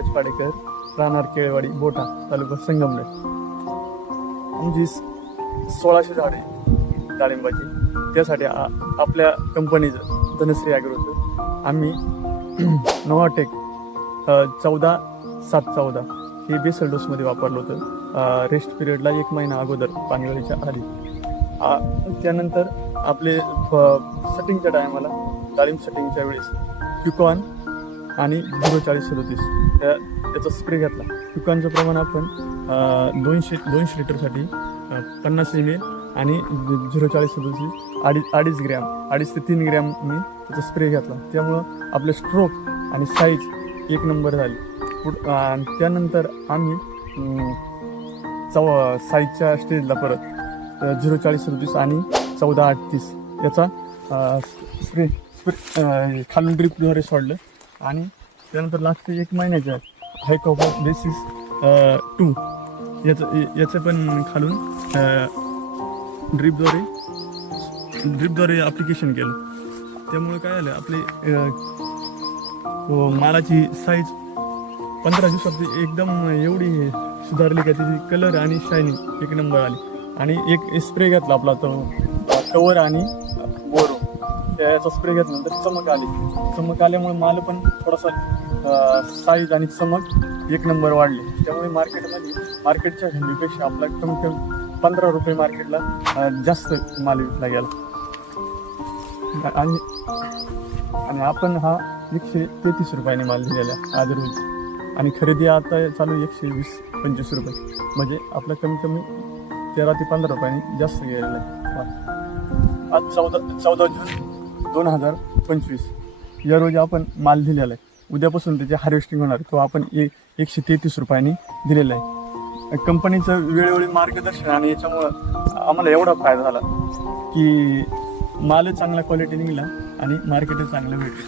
शिवराज पाडेकर, राहणार केळवाडी, बोटा, तालुका संगमनेर. आमची 1600 झाडे डाळिंबाची. त्यासाठी आपल्या कंपनीचं धनश्री ॲग्रोचं आम्ही नोवाटेक 14-7-14 हे बेसल डोसमध्ये वापरलं होतं. रेस्ट पिरियडला 1 महिना अगोदर पानगळीच्या आधी. त्यानंतर आपले सेटिंगच्या टायमाला डाळिंब सेटिंगच्या वेळेस क्युकॉन आणि 04037 त्याचा स्प्रे घेतला. क्युकॉनचं प्रमाण आपण 200 लिटरसाठी 50 ml आणि 04037 2.5 ग्रॅम 2.5 ते 3 ग्रॅम मी त्याचा स्प्रे घेतला. त्यामुळं आपले स्ट्रोक आणि साईज 1 नंबर झाली. त्यानंतर आम्ही साईजच्या स्टेजला परत 04037 आणि 1438 याचा स्प्रे खालून ड्रिपद्वारे सोडलं. आणि त्यानंतर लास्ट 1 महिन्याच्या हायकॉपर बेसिस 2 याचं पण खालून ड्रिपद्वारे ॲप्लिकेशन केलं. त्यामुळे काय झालं, आपली मालाची साईज 15 दिवसात एकदम एवढी सुधारली का त्याची कलर आणि शायनिंग 1 नंबर आली. आणि एक स्प्रे घेतला आपला तो कवर आणि बोरो, त्याचा स्प्रे घेतल्यानंतर चमक आली. चमक आल्यामुळे माल पण थोडासा साईज आणि चमक 1 नंबर वाढली. त्यामुळे मार्केटच्या व्हॅल्यूपेक्षा आपला कमी कमी 15 रुपये मार्केटला जास्त माल विकला गेला. आणि आपण हा 133 रुपयाने माल दिलेला आज रोज. आणि खरेदी आता चालू 120-125 रुपये, म्हणजे आपला कमी कमी 13 ते 15 रुपयांनी जास्त गेलेला आहे. आज 14 जून 2025 या रोजी आपण माल दिलेला आहे. उद्यापासून त्याचे हार्वेस्टिंग होणार, तो आपण 133 रुपयांनी दिलेला आहे. कंपनीचं वेळोवेळी मार्गदर्शन आणि याच्यामुळं आम्हाला एवढा फायदा झाला की माल चांगल्या क्वालिटीने मिळाला आणि मार्केटही चांगलं भेटलं.